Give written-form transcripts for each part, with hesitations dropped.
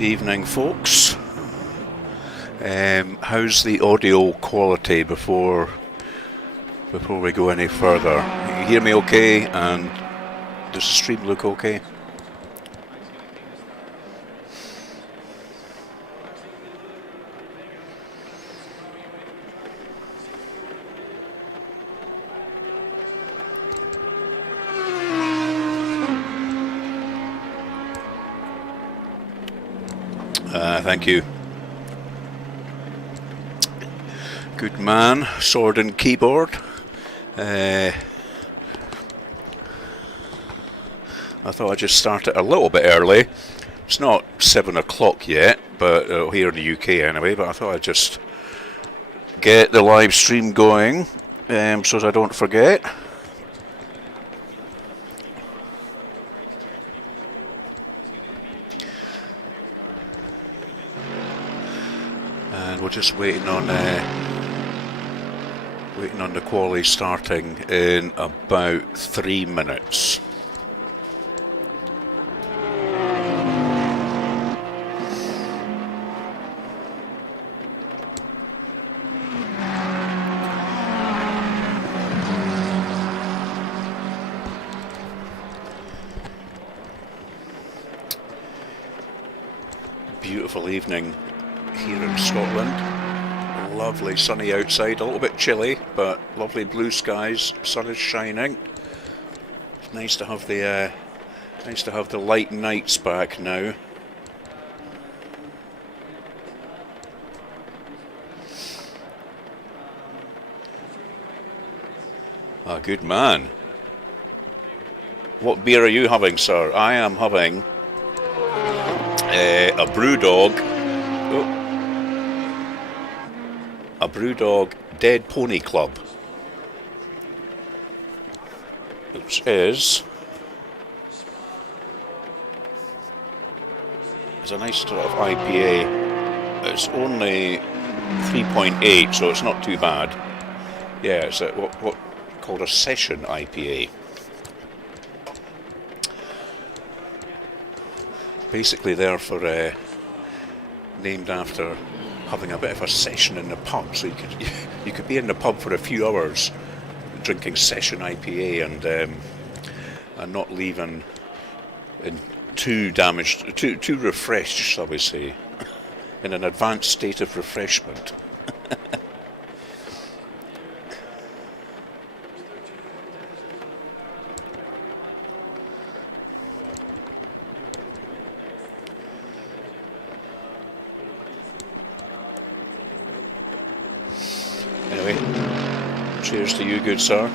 Evening, folks. How's the audio quality before we go any further? You hear me okay, and does the stream look okay? Thank you. Good man, sword and keyboard. I thought I'd just start it a little bit early. It's not 7 o'clock yet, but here in the UK anyway, but I thought I'd just get the live stream going so as I don't forget. And we're just waiting on the quali starting in about 3 minutes. Beautiful evening here in Scotland. Lovely sunny outside, a little bit chilly, but lovely blue skies, sun is shining. It's nice to have the light nights back now. Ah, good man. What beer are you having, sir? I am having a Brewdog. A Brewdog Dead Pony Club, which is a nice sort of IPA. It's only 3.8, so it's not too bad. Yeah, it's what called a session IPA. Basically, there for named after having a bit of a session in the pub, so you could be in the pub for a few hours drinking session IPA and not leaving in too refreshed, shall we say, in an advanced state of refreshment. Cheers to you, good sir.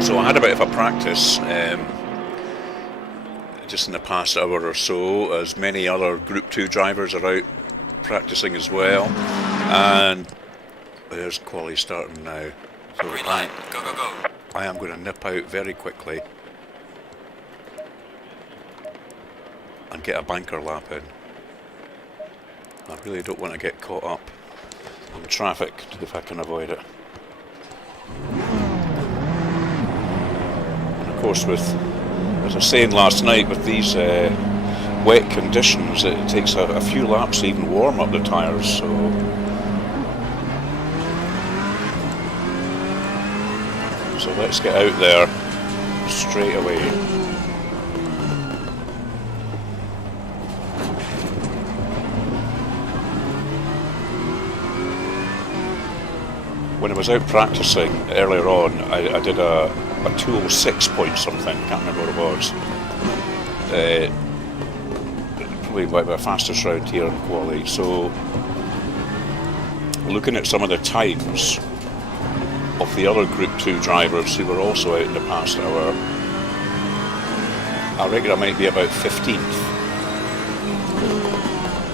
So I had a bit of a practice just in the past hour or so, as many other Group 2 drivers are out practicing as well. And there's quali starting now. So green light, go, go, go. I am going to nip out very quickly and get a banker lap in. I really don't want to get caught up in traffic if I can avoid it. And of course, with, as I was saying last night, with these wet conditions, it takes a few laps to even warm up the tyres, so let's get out there straight away. When I was out practicing earlier on, I did a 206 point something, can't remember what it was. Probably about the fastest round here in quali. So looking at some of the times of the other Group 2 drivers who were also out in the past hour, I reckon I might be about 15th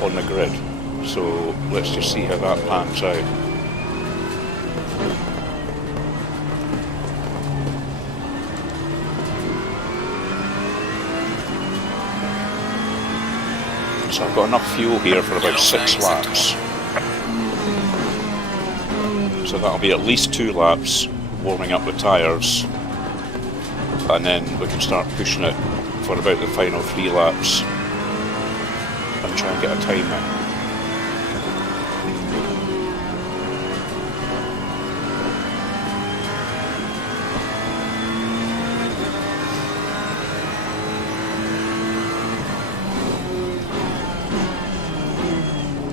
on the grid. So let's just see how that pans out. So I've got enough fuel here for about 6 laps. So that'll be at least 2 laps warming up the tyres, and then we can start pushing it for about the final 3 laps and try and get a time in.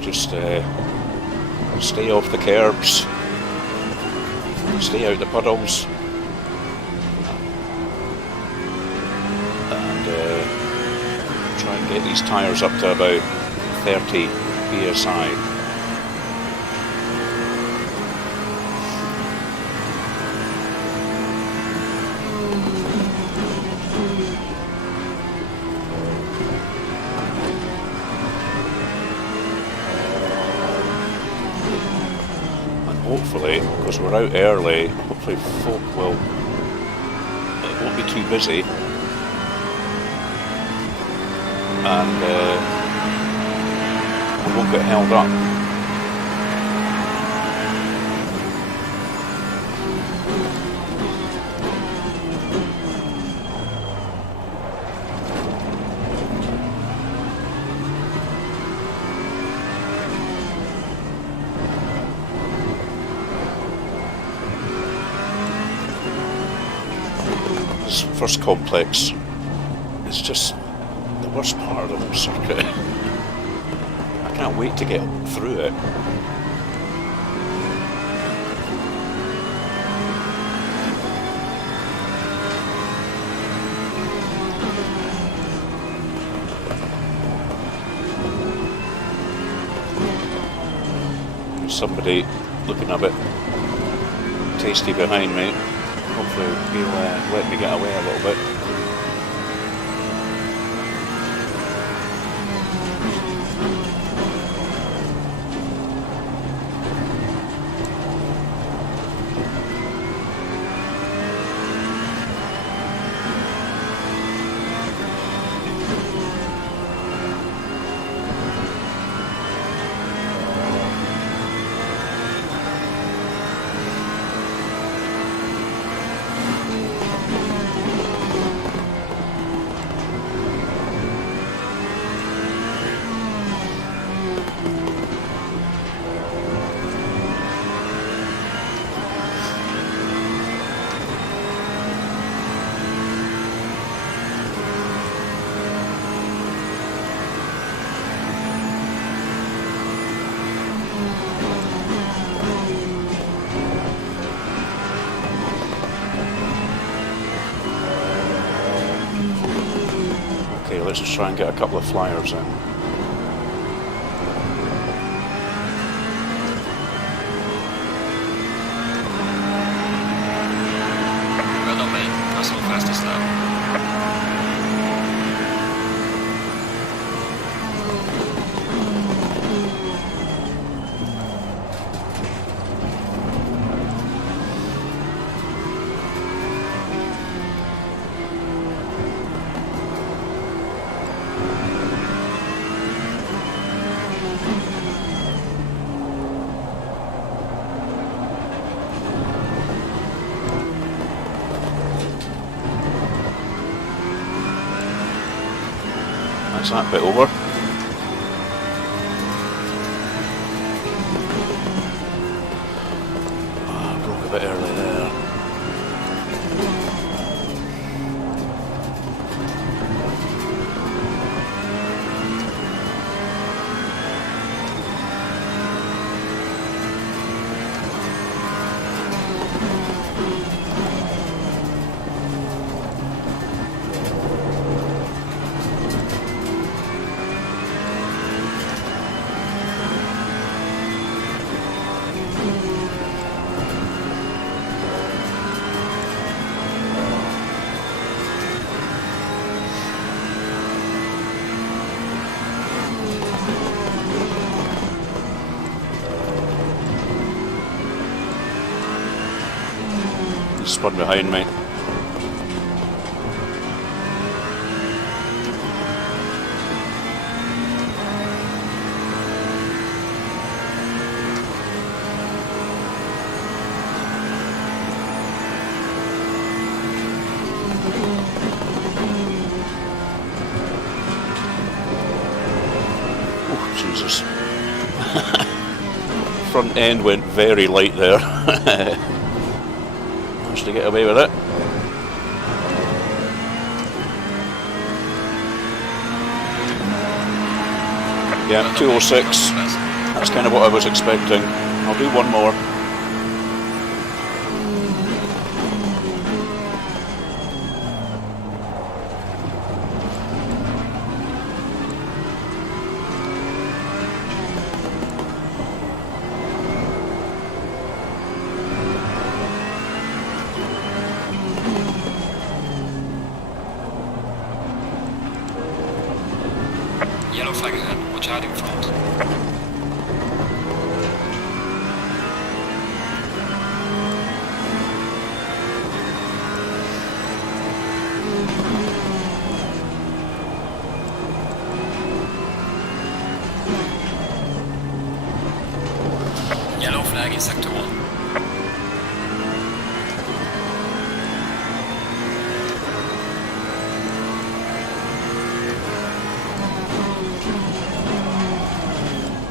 Just stay off the curbs, stay out the puddles, and try and get these tyres up to about 30 psi. Hopefully, because we're out early, hopefully folk will, it won't be too busy, and we won't get held up. First complex, it's just the worst part of the whole circuit. I can't wait to get through it. There's somebody looking a bit tasty behind me. Hopefully he'll let me get away a little bit. Let's just try and get a couple of flyers in. Well done, mate. That's all fastest lap. That's that bit over. I broke a bit early there. He spun behind me. Jesus. Front end went very light there. Managed to get away with it. Yeah, 206. That's kind of what I was expecting. I'll do one more. Yellow flag ahead. Watch out in front. Yellow flag in sector 1.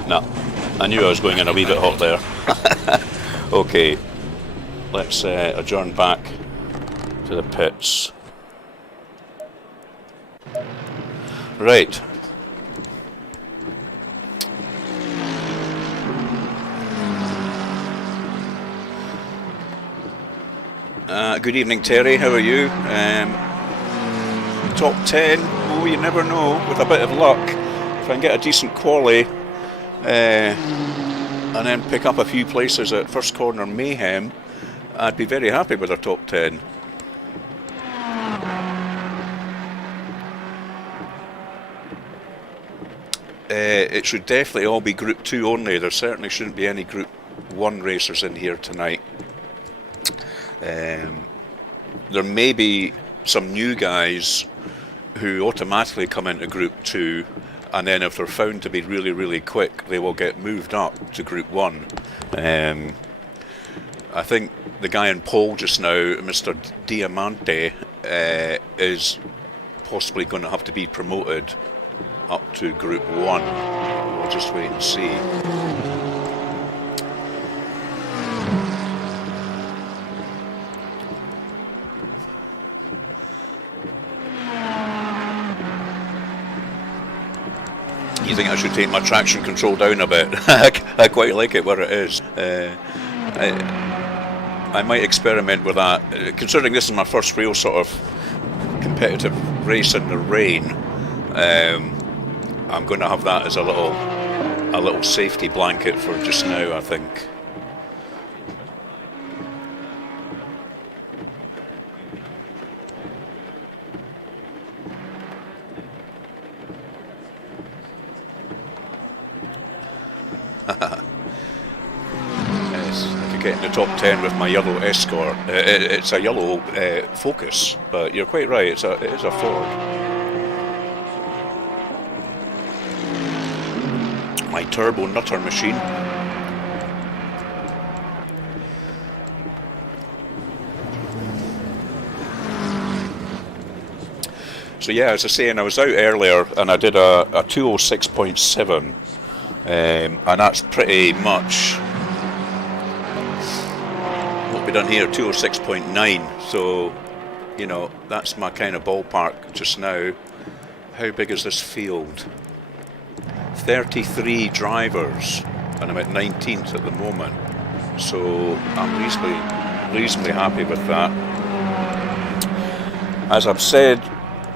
No, I knew I was going in a wee bit hot there. Okay, let's adjourn back to the pits. Right. Good evening, Terry. How are you? Top 10? Oh, you never know. With a bit of luck, if I can get a decent quali, and then pick up a few places at First Corner Mayhem, I'd be very happy with a top 10. It should definitely all be Group 2 only. There certainly shouldn't be any Group 1 racers in here tonight. There may be some new guys who automatically come into Group 2, and then if they're found to be really, really quick, they will get moved up to Group 1. I think the guy in pole just now, Mr. Diamante, is possibly going to have to be promoted up to Group 1. We'll just wait and see. You think I should take my traction control down a bit? I quite like it where it is. I might experiment with that. Considering this is my first real sort of competitive race in the rain, I'm going to have that as a little safety blanket for just now, I think. Yes, I could get in the top 10 with my yellow Escort. It's a yellow Focus, but you're quite right, it is a Ford. My turbo nutter machine. So yeah, as I was saying, I was out earlier and I did a 206.7, and that's pretty much what we done here, 206.9. So, you know, that's my kind of ballpark just now. How big is this field? 33 drivers, and I'm at 19th at the moment. So I'm reasonably happy with that. As I've said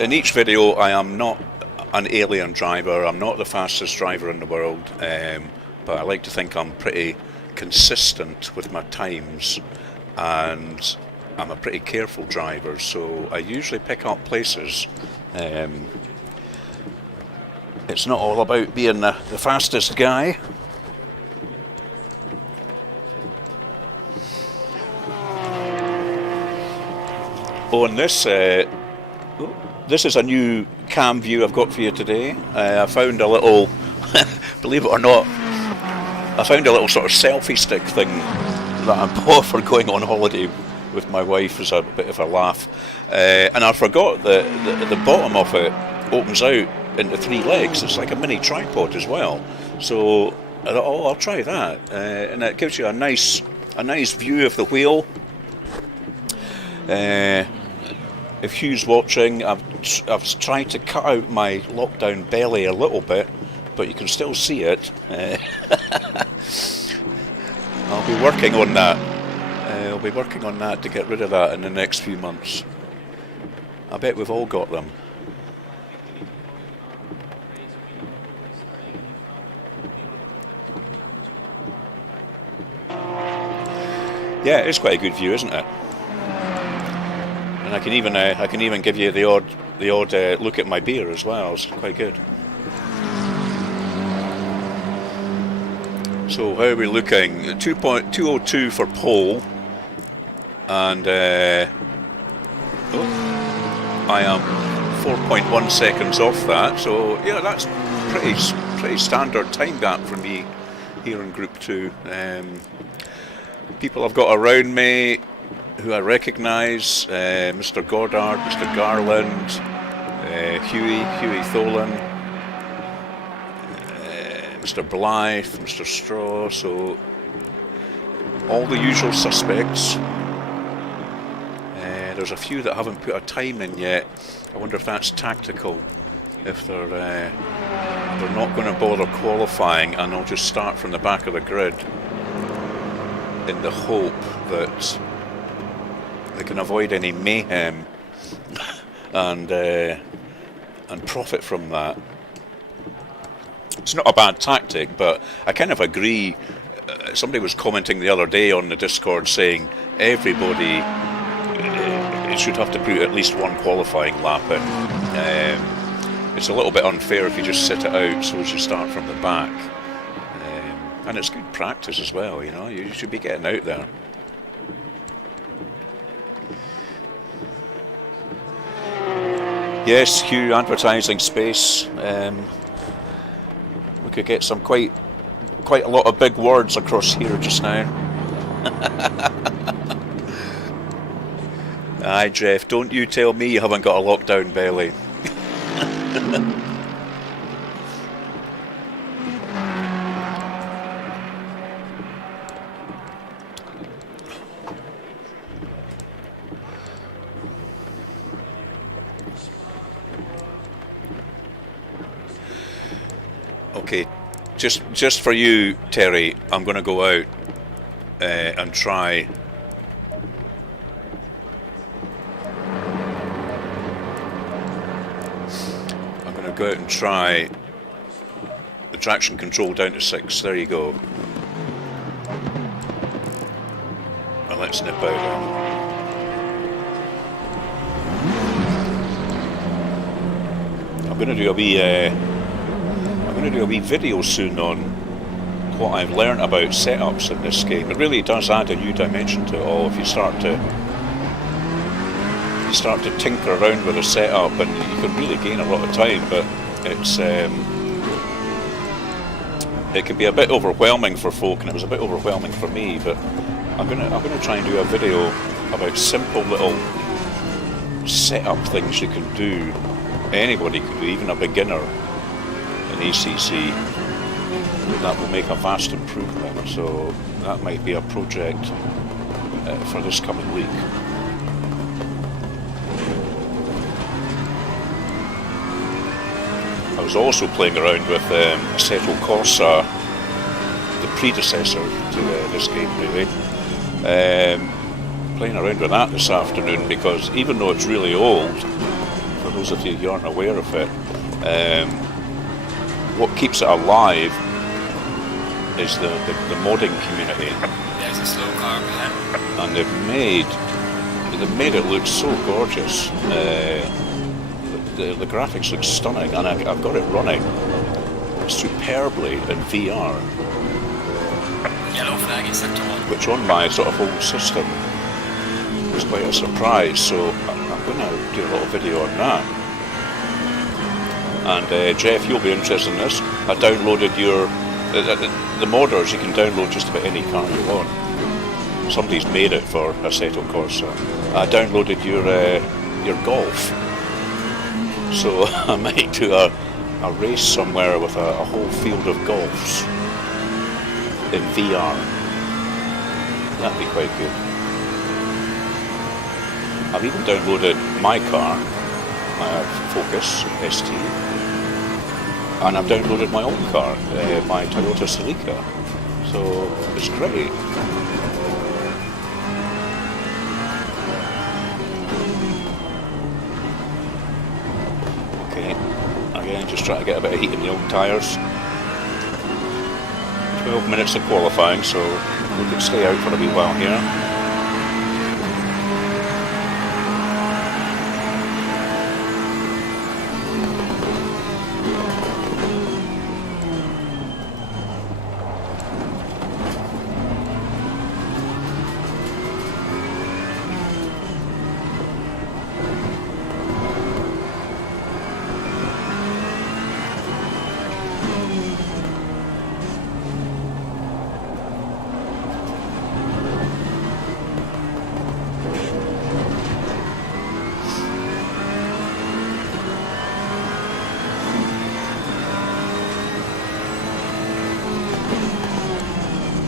in each video, I am not an alien driver. I'm not the fastest driver in the world, but I like to think I'm pretty consistent with my times, and I'm a pretty careful driver, so I usually pick up places. It's not all about being the fastest guy. Oh, and this is a new cam view I've got for you today. I found a little, believe it or not, I found a little sort of selfie stick thing that I bought for going on holiday with my wife as a bit of a laugh. And I forgot that the bottom of it opens out into 3 legs. It's like a mini tripod as well. So I thought, oh, I'll try that, and it gives you a nice view of the wheel. If Hugh's watching, I've tried to cut out my lockdown belly a little bit, but you can still see it. I'll be working on that. I'll be working on that to get rid of that in the next few months. I bet we've all got them. Yeah, it's quite a good view, isn't it? And I can even give you the odd look at my beer as well. It's quite good. So how are we looking? 2.202 for pole, and I am 4.1 seconds off that. So yeah, that's pretty standard time gap for me here in Group 2. People I've got around me who I recognise, Mr. Goddard, Mr. Garland, Huey Tholen, Mr. Blythe, Mr. Straw, so all the usual suspects. There's a few that haven't put a time in yet. I wonder if that's tactical, if they're not going to bother qualifying and they'll just start from the back of the grid in the hope that they can avoid any mayhem and profit from that. It's not a bad tactic, but I kind of agree. Somebody was commenting the other day on the Discord saying everybody should have to put at least one qualifying lap in. It's a little bit unfair if you just sit it out so as you start from the back. And it's good practice as well, you know, you should be getting out there. Yes, Hugh, advertising space. We could get some quite a lot of big words across here just now. Aye, Jeff, don't you tell me you haven't got a lockdown belly. Okay, just for you, Terry, I'm going to go out and try. I'm going to go out and try the traction control down to 6. There you go. And let's nip out then. I'm going to do a wee video soon on what I've learnt about setups in this game. It really does add a new dimension to it all if you start to tinker around with a setup, and you can really gain a lot of time, but it's it can be a bit overwhelming for folk, and it was a bit overwhelming for me. But I'm gonna try and do a video about simple little setup things you can do. Anybody could do, even a beginner in ACC. That will make a vast improvement, so that might be a project for this coming week. I was also playing around with Assetto Corsa, the predecessor to this game really. Playing around with that this afternoon, because even though it's really old, for those of you who aren't aware of it, what keeps it alive is the modding community. There's a slow car behind. And they've made it look so gorgeous. The graphics look stunning, and I've got it running superbly in VR. Yellow flag in sector 1. Which on my sort of old system was quite a surprise, so I'm going to do a little video on that. And Jeff, you'll be interested in this. I downloaded the modders. You can download just about any car you want. Somebody's made it for Assetto Corsa. I downloaded your Golf, so I might do a a race somewhere with a whole field of golfs in VR. That'd be quite good. I've even downloaded my car, Focus ST, and I've downloaded my own car, my Toyota Celica. So it's great. Okay, again, just try to get a bit of heat in the old tyres. 12 minutes of qualifying, so we could stay out for a wee while here.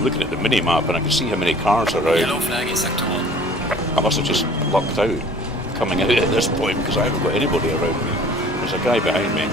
Looking at the mini-map and I can see how many cars are out. Yellow flag in sector 1. I must have just lucked out coming out at this point because I haven't got anybody around me. There's a guy behind me.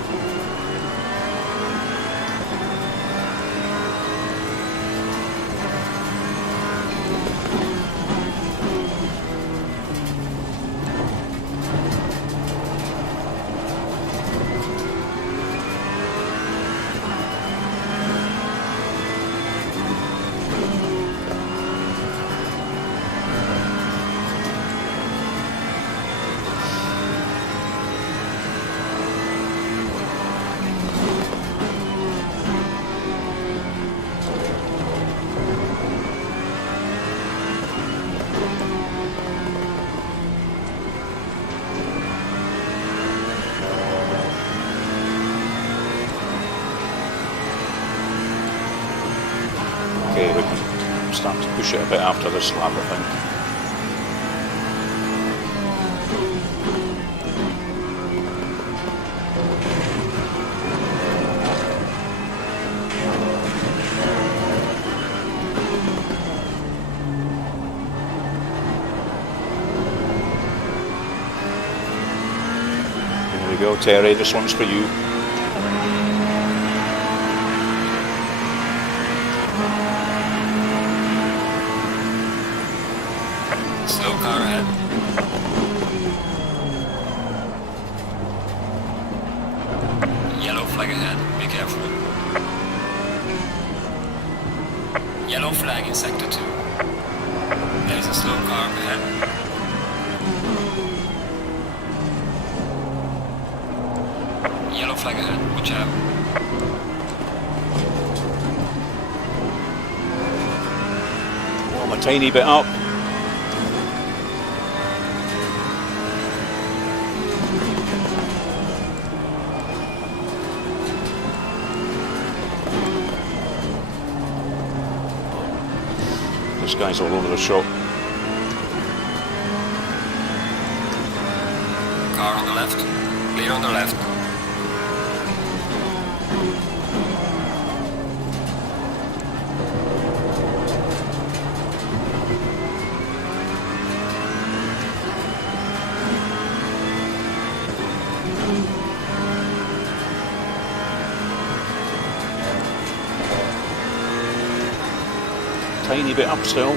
Okay, we can start to push it a bit after this lap, I think. There we go, Terry, this one's for you. Slow car ahead. Yellow flag ahead, be careful. Yellow flag in sector 2. There's a slow car ahead. Yellow flag ahead, watch out. Oh, I'm a tiny bit up. This guy's all over the shop. Car on the left, clear on the left. Tiny bit up still.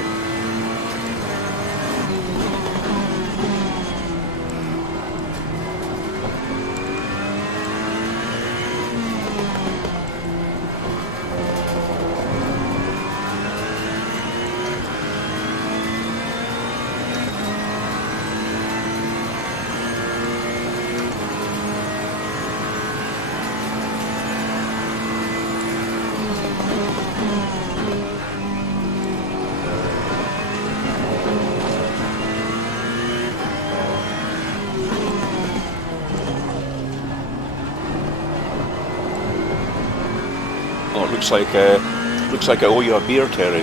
Oh, it looks like I owe you a beer, Terry.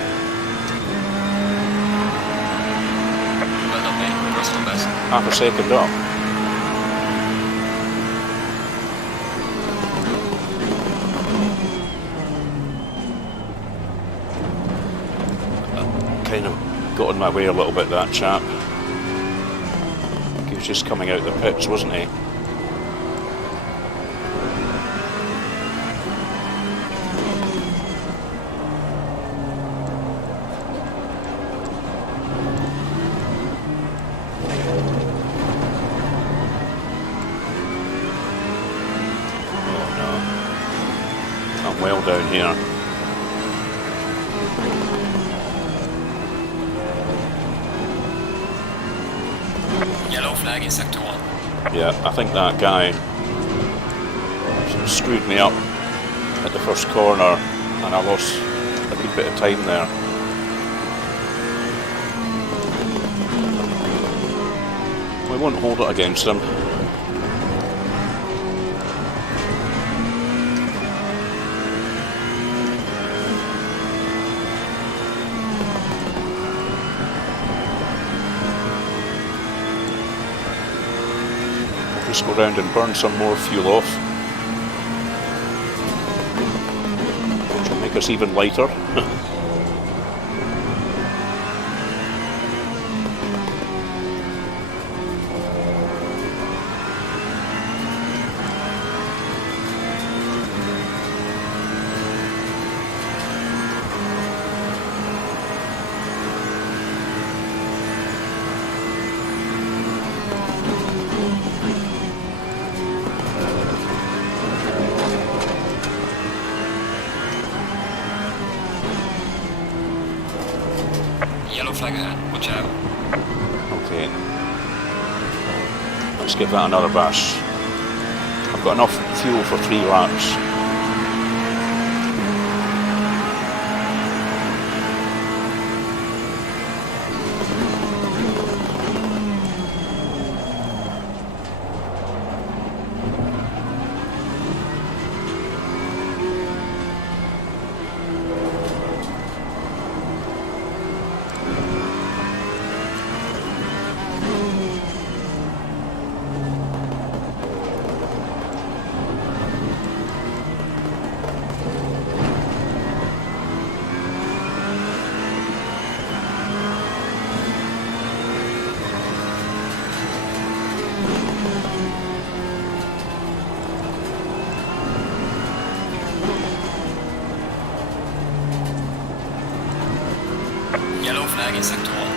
Well done, mate. Personal best. Half a second up. kind of got in my way a little bit, that chap. He was just coming out the pits, wasn't he? Well down here. Yellow flag in sector 1. Yeah, I think that guy sort of screwed me up at the first corner and I lost a good bit of time there. We won't hold it against him. Go round and burn some more fuel off, which will make us even lighter. Yellow flag ahead, watch out. Okay. Let's give that another bash. I've got enough fuel for 3 laps. Yellow flag in sector 1.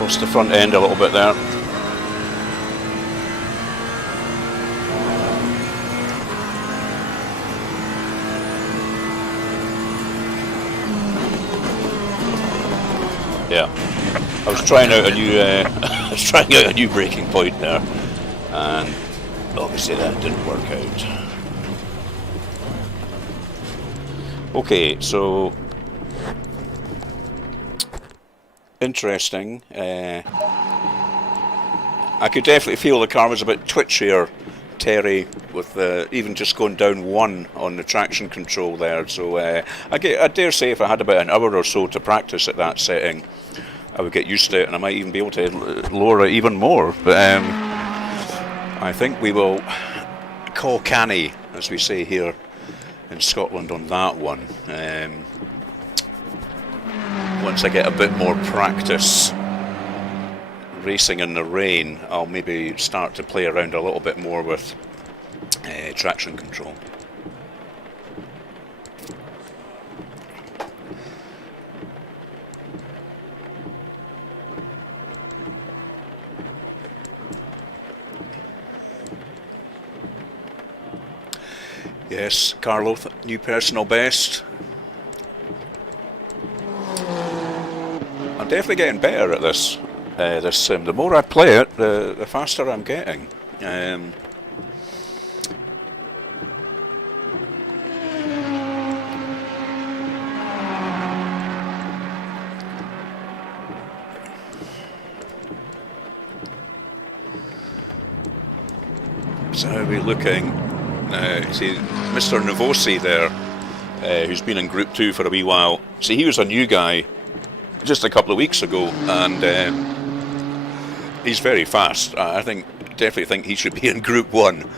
Lost the front end a little bit there. Yeah, I was trying out a new, I was trying out a new braking point there, and obviously that didn't work out. Okay, so interesting. I could definitely feel the car was a bit twitchier, Terry, with even just going down 1 on the traction control there. So I dare say if I had about an hour or so to practice at that setting, I would get used to it, and I might even be able to lower it even more. But I think we will call canny, as we say here in Scotland, on that one. Once I get a bit more practice racing in the rain, I'll maybe start to play around a little bit more with traction control. Yes, Carlo, new personal best. definitely getting better at this. This sim. The more I play it, the faster I'm getting. So how are we looking? See, Mr. Novosi there, who's been in Group 2 for a wee while. See, he was a new guy just a couple of weeks ago, and he's very fast. I definitely think he should be in Group 1.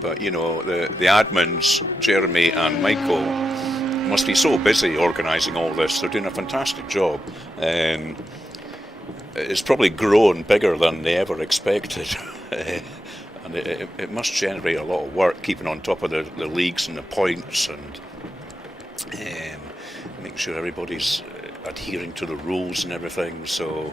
But you know, the admins, Jeremy and Michael, must be so busy organising all this. They're doing a fantastic job. It's probably grown bigger than they ever expected. And it must generate a lot of work keeping on top of the leagues and the points, and making sure everybody's adhering to the rules and everything. So,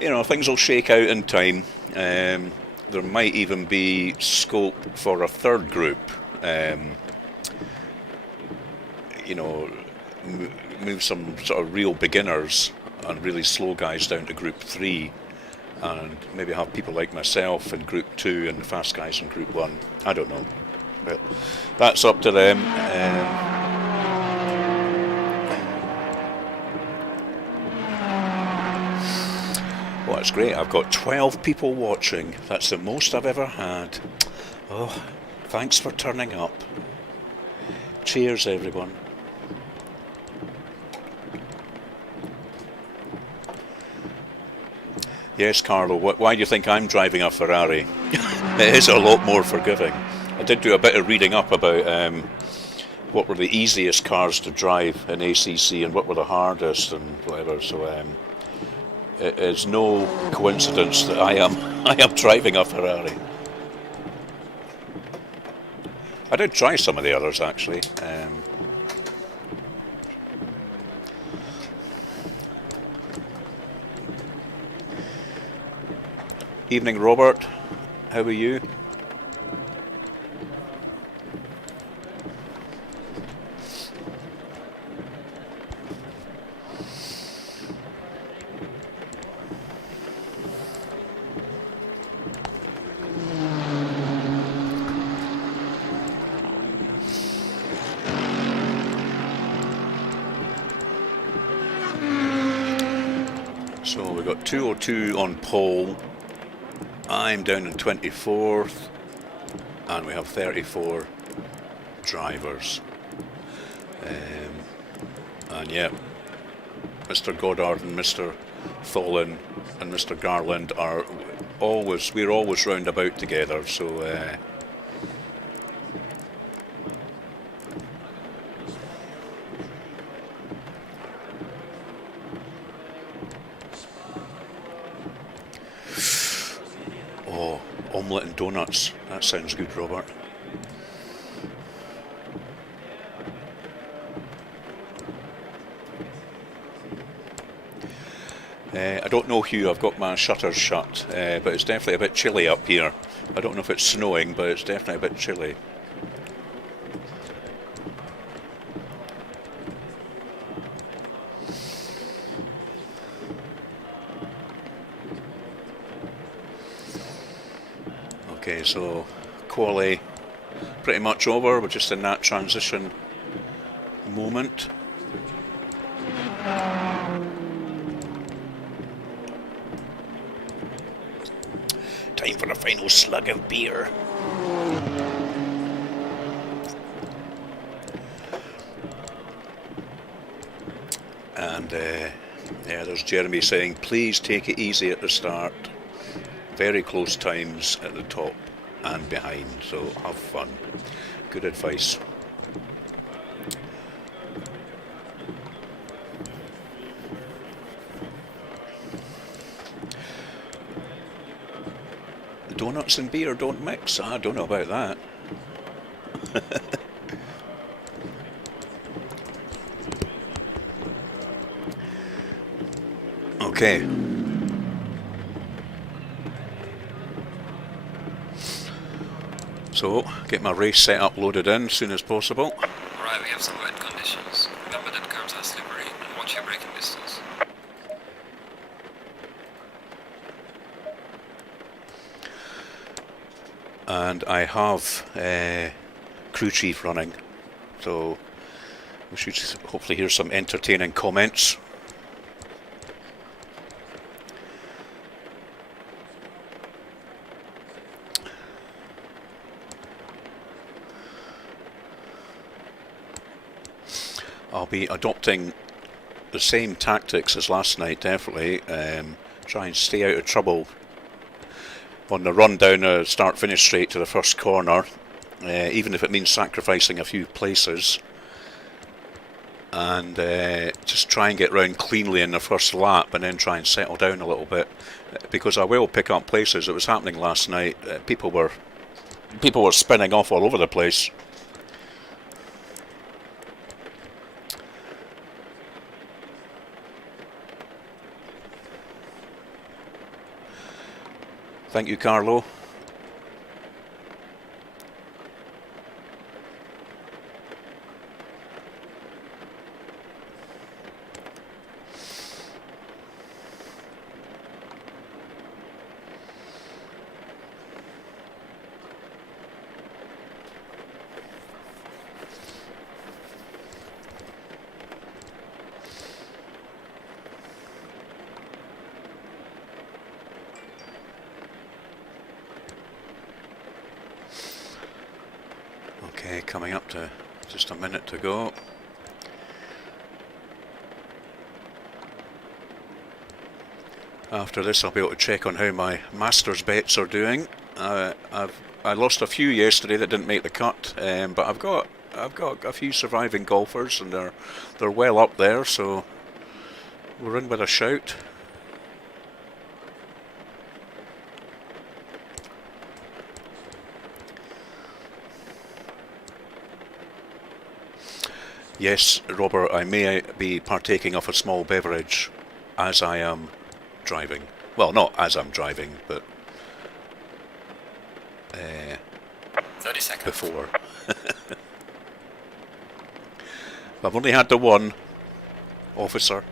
you know, things will shake out in time. There might even be scope for a third group. You know, move some sort of real beginners and really slow guys down to Group 3, and maybe have people like myself in Group 2 and the fast guys in Group 1. I don't know, but that's up to them. Well, it's great. I've got 12 people watching. That's the most I've ever had. Oh, thanks for turning up. Cheers, everyone. Yes, Carlo, why do you think I'm driving a Ferrari? It is a lot more forgiving. I did do a bit of reading up about what were the easiest cars to drive in ACC and what were the hardest and whatever, so it is no coincidence that I am driving a Ferrari. I did try some of the others, actually. Evening, Robert. How are you? So we've got 202 on pole. I'm down in 24th, and we have 34 drivers. And yeah, Mr. Goddard and Mr. Tholin and Mr. Garland we're always round about together, so omelette and donuts. That sounds good, Robert. I don't know, Hugh, I've got my shutters shut, but it's definitely a bit chilly up here. I don't know if it's snowing, but it's definitely a bit chilly. Okay, so quali pretty much over. We're just in that transition moment. Time for the final slug of beer. And yeah, there's Jeremy saying, please take it easy at the start. Very close times at the top and behind, so have fun. Good advice. Donuts and beer don't mix. I don't know about that. Okay. So, get my race set up loaded in as soon as possible. Alright, we have some wet conditions. Remember that curbs are slippery. Watch your braking distance. And I have crew chief running, so we should hopefully hear some entertaining comments. I'll be adopting the same tactics as last night, definitely. Try and stay out of trouble on the run down a start-finish straight to the first corner, even if it means sacrificing a few places. And just try and get round cleanly in the first lap and then try and settle down a little bit. Because I will pick up places. It was happening last night. People were spinning off all over the place. Thank you, Carlo. Okay, coming up to just a minute to go. After this I'll be able to check on how my Masters bets are doing. I lost a few yesterday that didn't make the cut, but I've got a few surviving golfers and they're well up there, so we're in with a shout. Yes, Robert, I may be partaking of a small beverage as I am driving. Well, not as I'm driving, but 30 seconds. Before. I've only had the one, officer.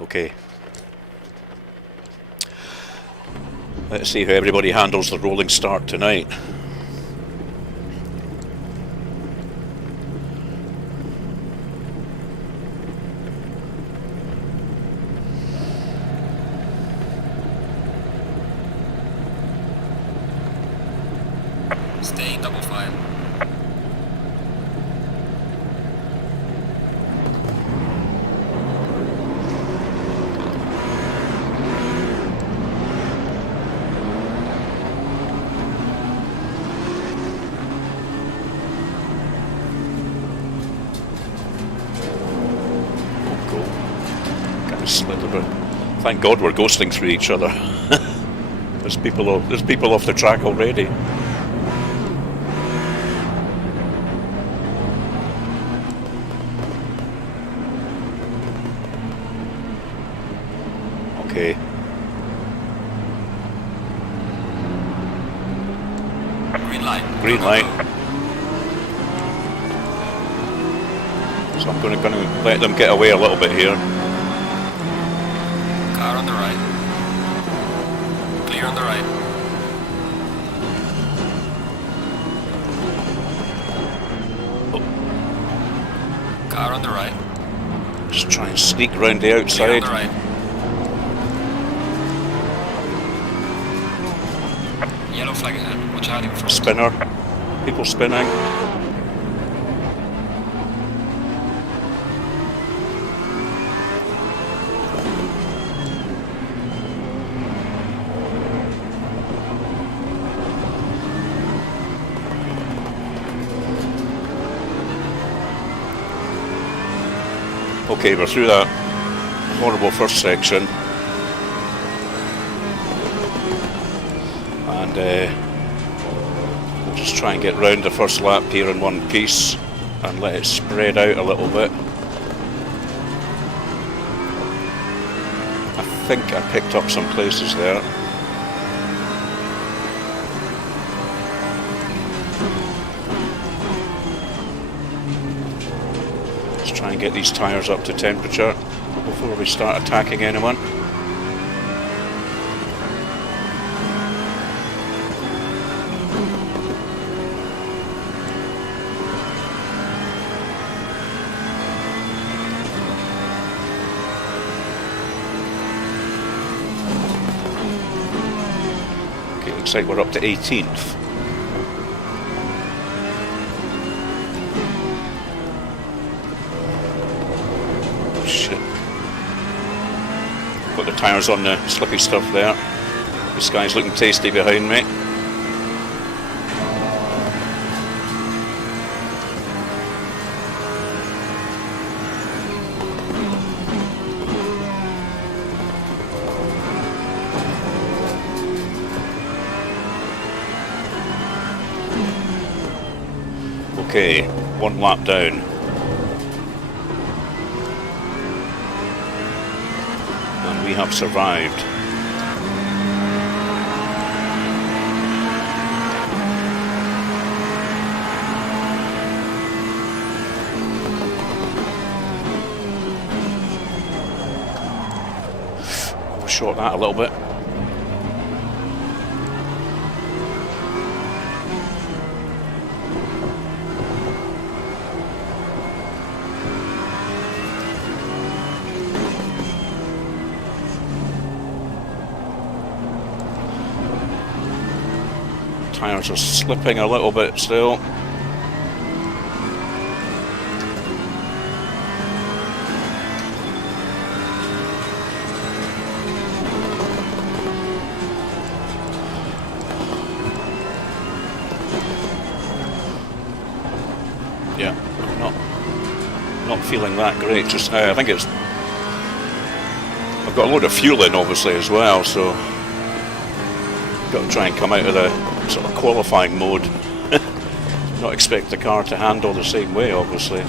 Okay. Let's see how everybody handles the rolling start tonight. Stay double file. Thank God we're ghosting through each other. There's people off the track already. Okay. Green light. Green light. So I'm going to let them get away a little bit here. Car on the right. Clear on the right. Car on the right. Just try and sneak round the Clear on outside. the right. Yellow flag ahead. Watch out in front. Spinner. People spinning. Okay, we're through that horrible first section, and we'll just try and get round the first lap here in one piece and let it spread out a little bit. I think I picked up some places there. Try and get these tyres up to temperature before we start attacking anyone. Okay, looks like we're up to 18th. Got the tyres on the slippy stuff there. The sky's looking tasty behind me. Okay, 1 lap down. We have survived. Overshot that a little bit. Tyres are slipping a little bit still. Yeah, not feeling that great just now. I think it's, I've got a load of fuel in obviously as well, so got to try and come out of the sort of qualifying mode. Not expect the car to handle the same way obviously.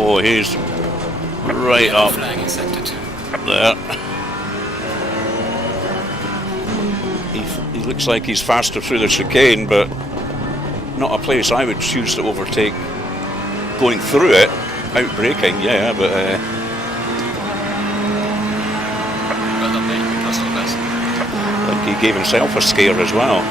Oh, he's right up Flag in sector 2. there. He looks like he's faster through the chicane, but not a place I would choose to overtake. Going through it, out braking, yeah, but Well done, mate. That's not best. I think he gave himself a scare as well.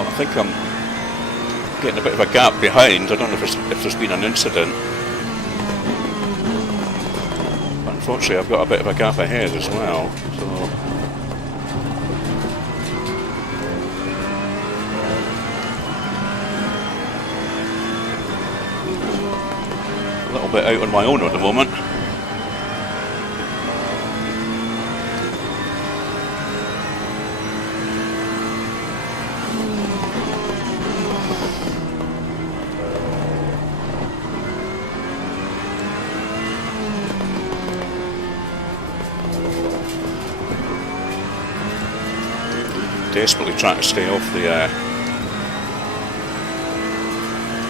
I think I'm getting a bit of a gap behind. I don't know if there's been an incident. But unfortunately, I've got a bit of a gap ahead as well. So a little bit out on my own at the moment. Desperately trying to stay off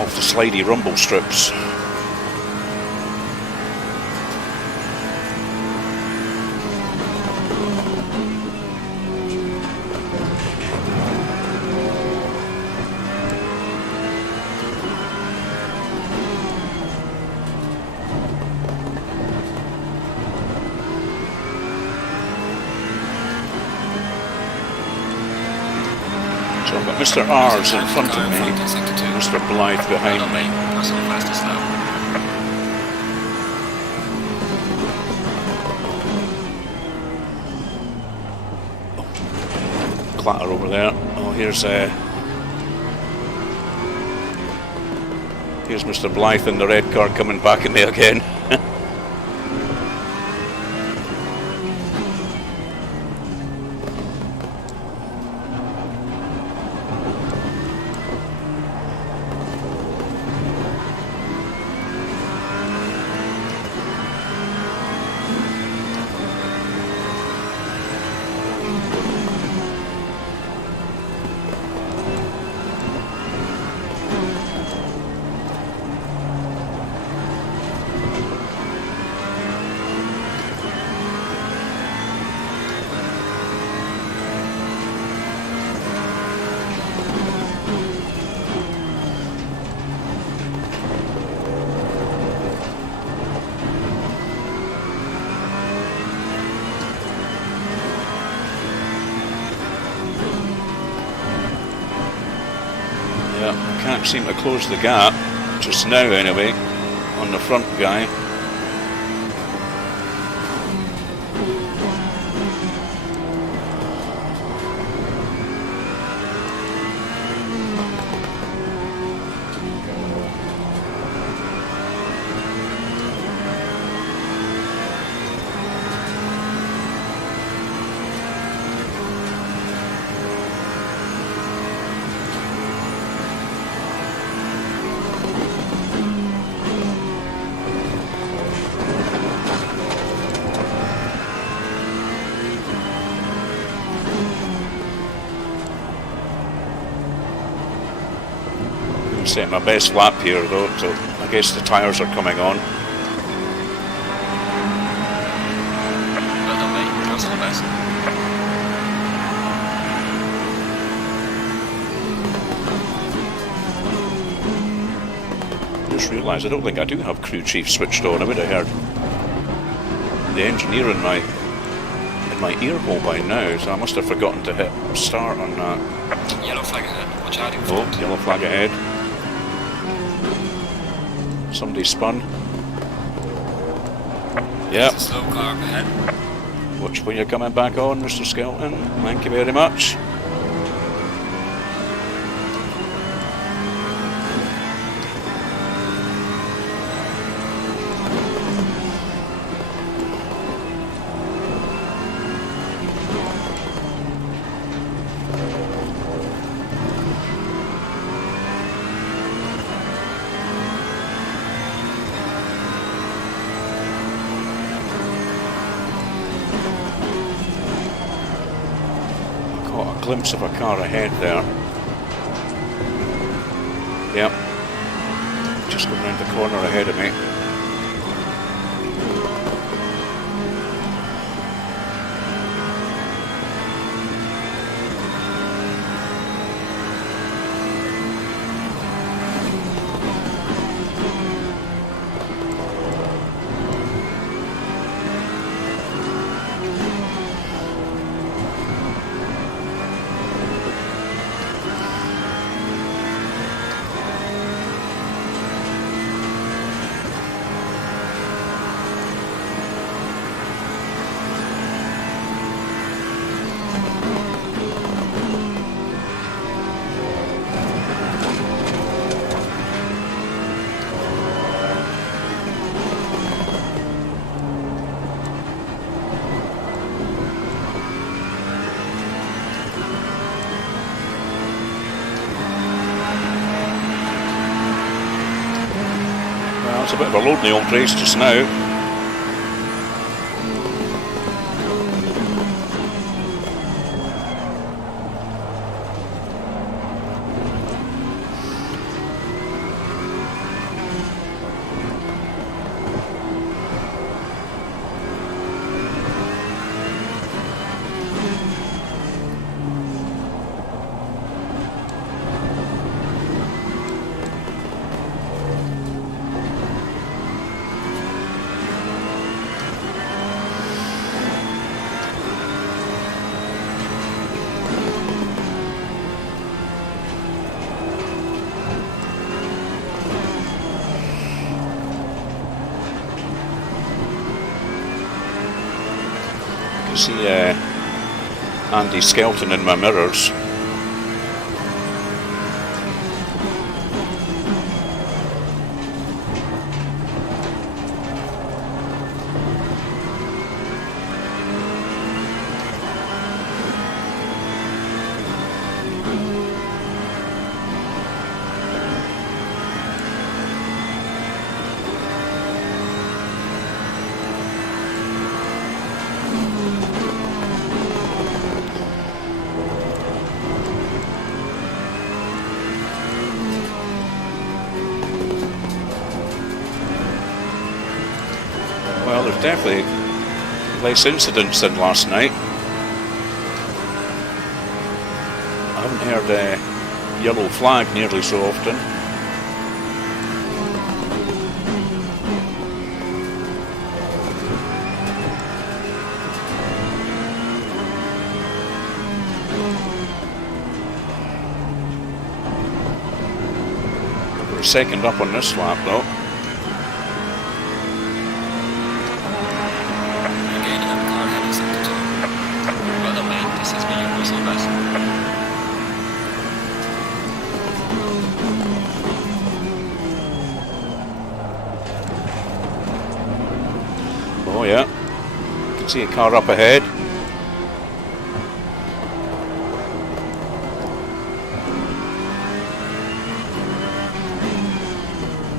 off the slidey rumble strips. So I've got Mr. R's in front of me, Mr. Blythe behind me. Clatter over there. Oh, here's Mr. Blythe in the red car coming back at me again. Yeah, I can't seem to close the gap, just now anyway, on the front guy. Set my best lap here though, so I guess the tyres are coming on. Well done, mate. Close to the best. Just realised I don't think I do have crew chief switched on. I would have heard the engineer in my ear hole by now, so I must have forgotten to hit start on that. Yellow flag ahead. Watch out in Oh, front. yellow flag ahead. Somebody spun. Yep. There's a slow car up ahead. Watch when you're coming back on, Mr. Skelton. Thank you very much. Caught a glimpse of a car ahead there. Yep. Just going round the corner ahead of me. It's a bit of a load in the old race just now. See Andy Skelton in my mirrors. Well, there's definitely less incidents than last night. I haven't heard a yellow flag nearly so often. We're second up on this lap though. Oh yeah, you can see a car up ahead.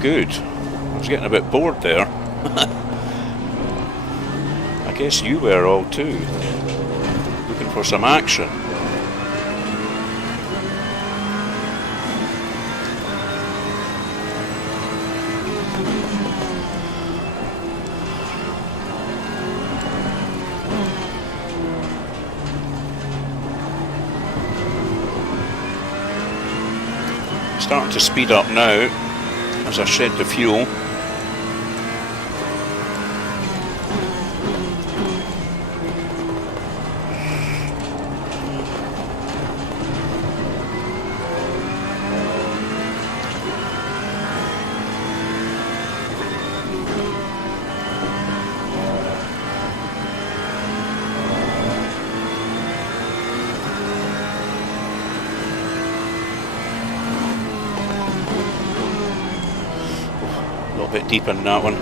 Good. I was getting a bit bored there. I guess you were all too. Looking for some action. Starting to speed up now as I shed the fuel. A little bit deep in that one.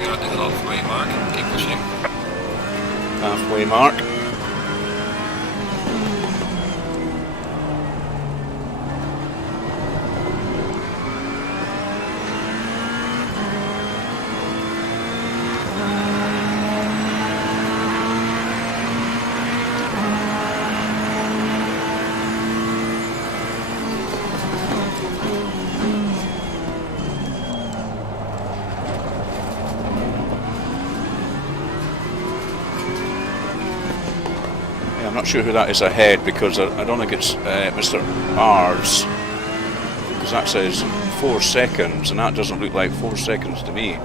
You're at the halfway mark, keep pushing. Halfway mark. I'm not sure who that is ahead because I don't think it's Mr. R's, because that says 4 seconds and that doesn't look like 4 seconds to me.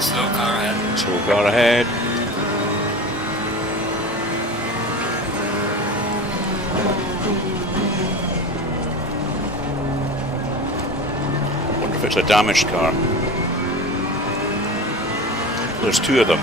Slow car ahead. Slow car ahead. Wonder if it's a damaged car. There's two of them.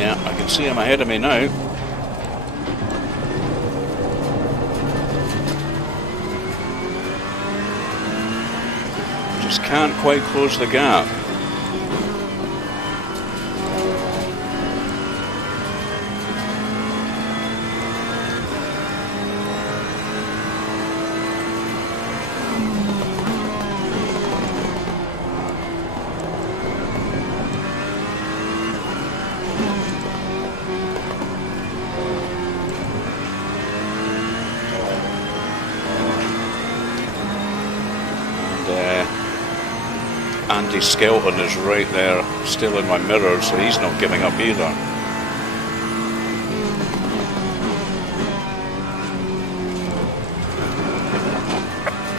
Yeah, I can see him ahead of me now. Just can't quite close the gap. Andy Skelton is right there, still in my mirror, so he's not giving up either.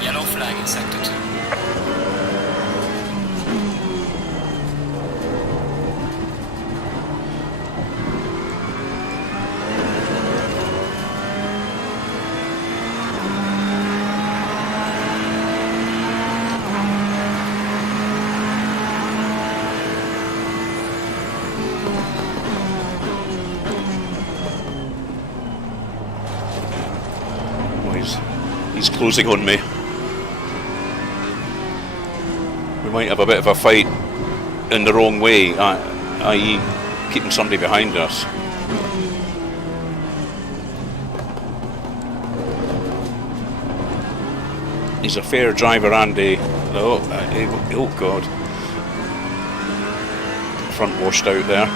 Yellow flag in sector 2. He's closing on me. We might have a bit of a fight in the wrong way, i.e. keeping somebody behind us. He's a fair driver, Andy. Oh God. Front washed out there.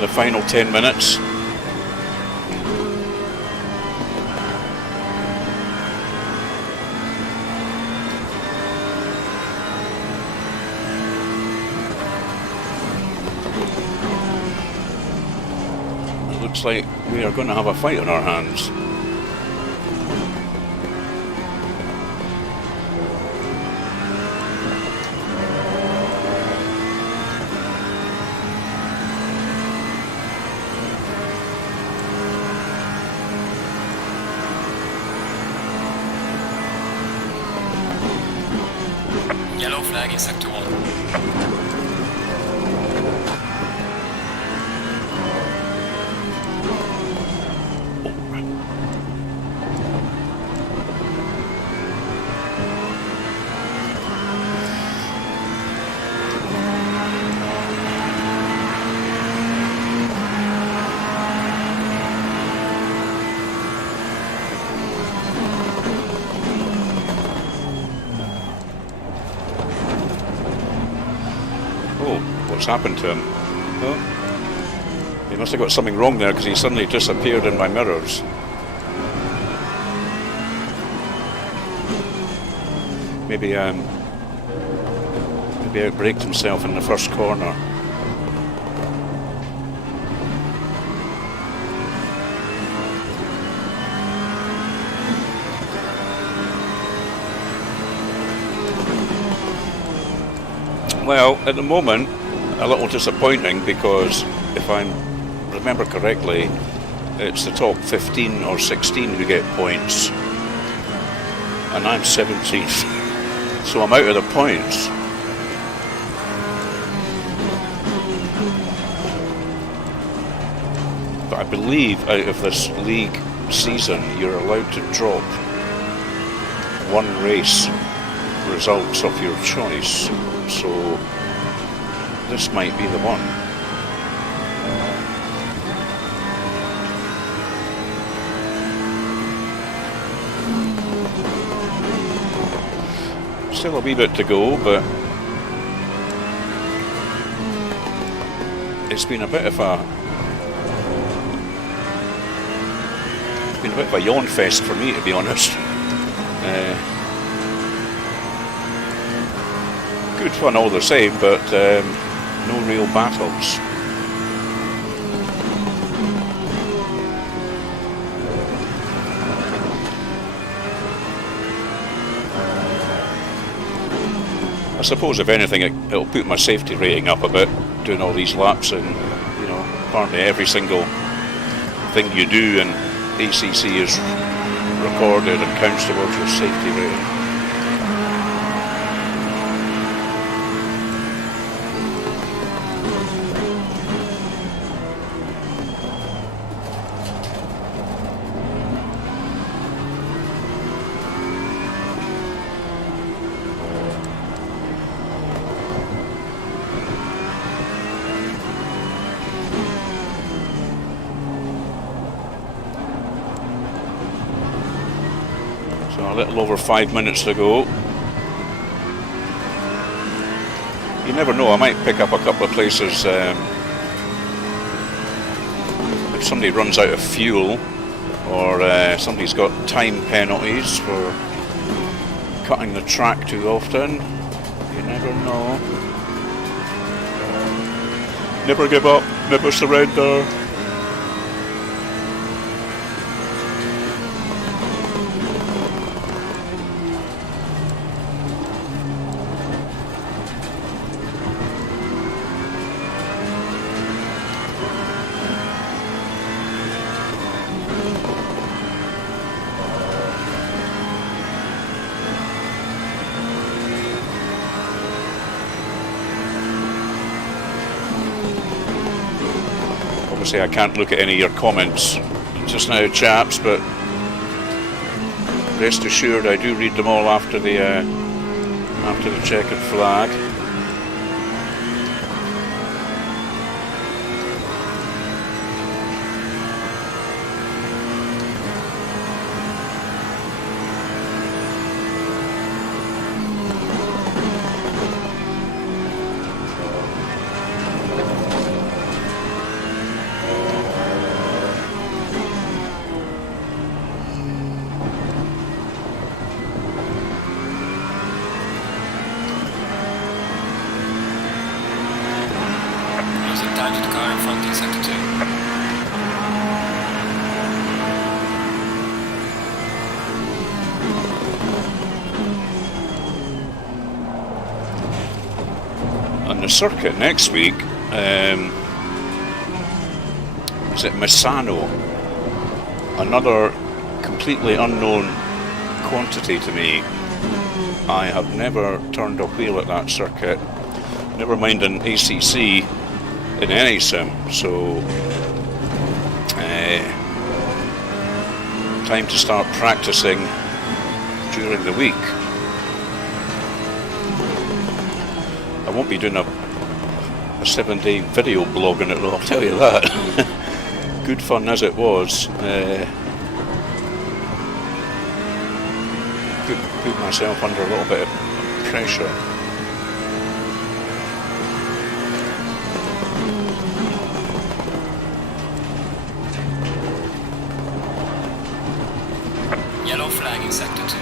The final 10 minutes. It looks like we are going to have a fight on our hands. Yellow flag in sector 1. What's happened to him? Oh, he must have got something wrong there because he suddenly disappeared in my mirrors. Maybe outbraked himself in the first corner. Well, at the moment, a little disappointing because if I remember correctly, it's the top 15 or 16 who get points, and I'm 17th, so I'm out of the points. But I believe out of this league season, you're allowed to drop one race results of your choice. So this might be the one. Still a wee bit to go, but it's been a bit of a yawn fest for me, to be honest. Good fun all the same, but no real battles. I suppose if anything it'll put my safety rating up a bit, doing all these laps, and you know, apparently every single thing you do in ACC is recorded and counts towards your safety rating. A little over 5 minutes to go. You never know, I might pick up a couple of places if somebody runs out of fuel, or somebody's got time penalties for cutting the track too often. You never know. Never give up, never surrender. Obviously I can't look at any of your comments just now, chaps, but rest assured I do read them all after the checkered flag. Time to the car in front in sector 2. On the circuit next week, is it Misano? Another completely unknown quantity to me. I have never turned a wheel at that circuit, never mind an ACC in any sim, so time to start practicing during the week. I won't be doing a 7-day video blog on it though, I'll tell you that. Good fun as it was. Put myself under a little bit of pressure. Yellow flag in sector 2.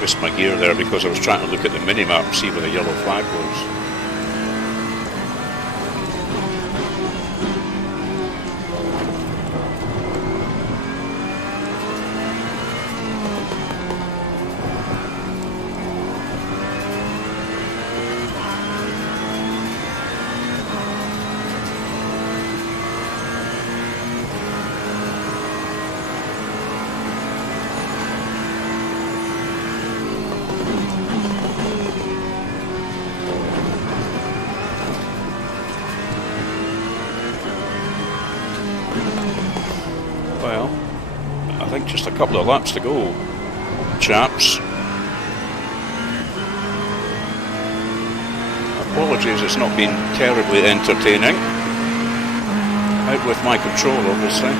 Missed my gear there because I was trying to look at the mini-map and see where the yellow flag was. Well, I think just a couple of laps to go, chaps. Apologies, it's not been terribly entertaining. Out with my control, obviously.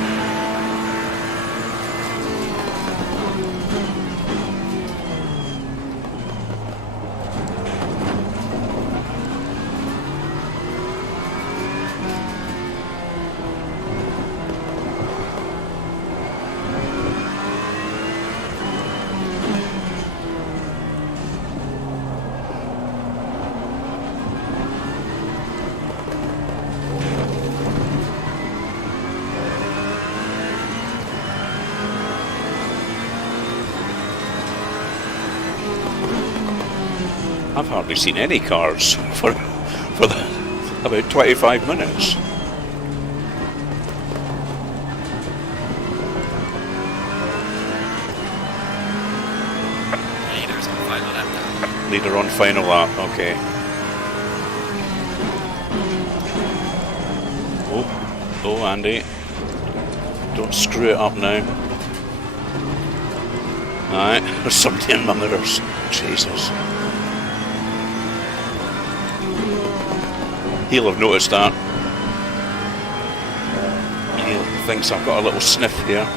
I've hardly seen any cars for about 25 minutes. Leaders on final lap now. Leader on final lap, okay. Oh, Andy. Don't screw it up now. Alright, there's somebody in my mirrors. Jesus. He'll have noticed that. He thinks I've got a little sniff here.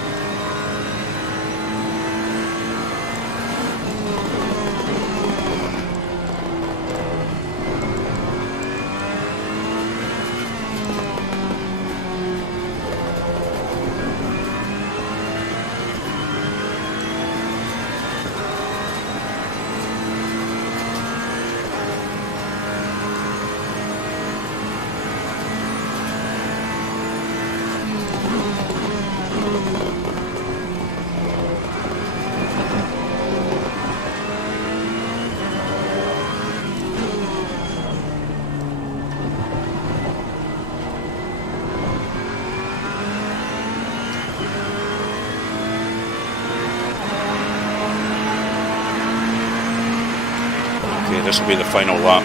Okay, this will be the final lap.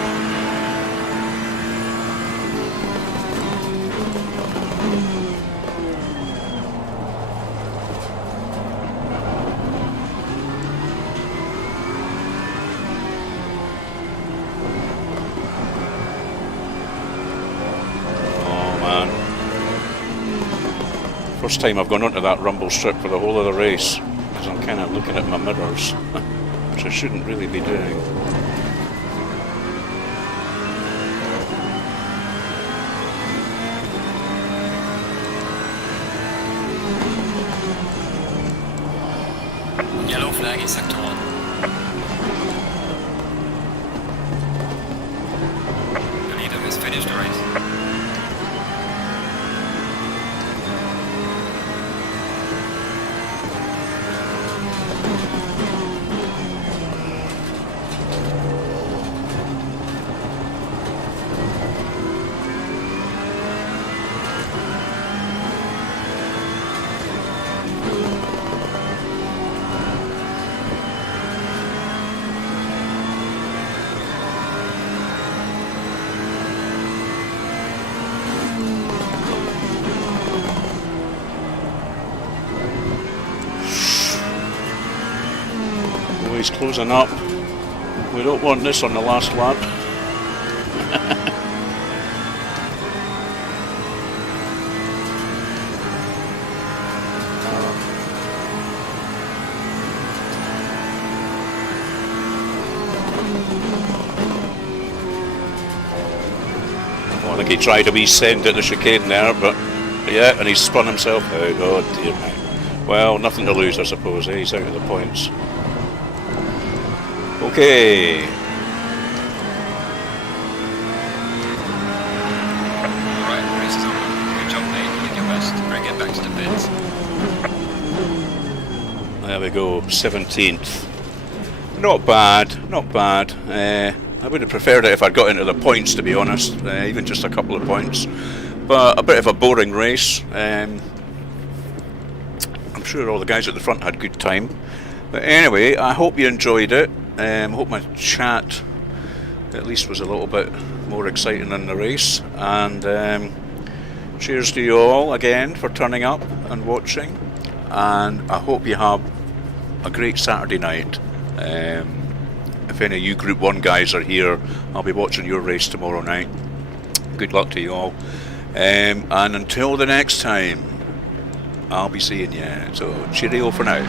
Oh man. First time I've gone onto that rumble strip for the whole of the race, because I'm kind of looking at my mirrors, which I shouldn't really be doing. Yellow flag in sector 1. The leader has finished the race. He's closing up. We don't want this on the last lap. Well, I think he tried a wee send at the chicane there, but yeah, and he's spun himself out. Oh dear me. Well, nothing to lose, I suppose. He's out of the points. Okay. Alright, race is over. Good job, mate. You did your best. Bring it back to the pits. There we go, 17th. Not bad, not bad. I would have preferred it if I'd got into the points, to be honest, even just a couple of points. But a bit of a boring race. I'm sure all the guys at the front had a good time. But anyway, I hope you enjoyed it. I hope my chat at least was a little bit more exciting than the race. And cheers to you all again for turning up and watching. And I hope you have a great Saturday night. If any of you Group 1 guys are here, I'll be watching your race tomorrow night. Good luck to you all. And until the next time, I'll be seeing you. So cheerio for now.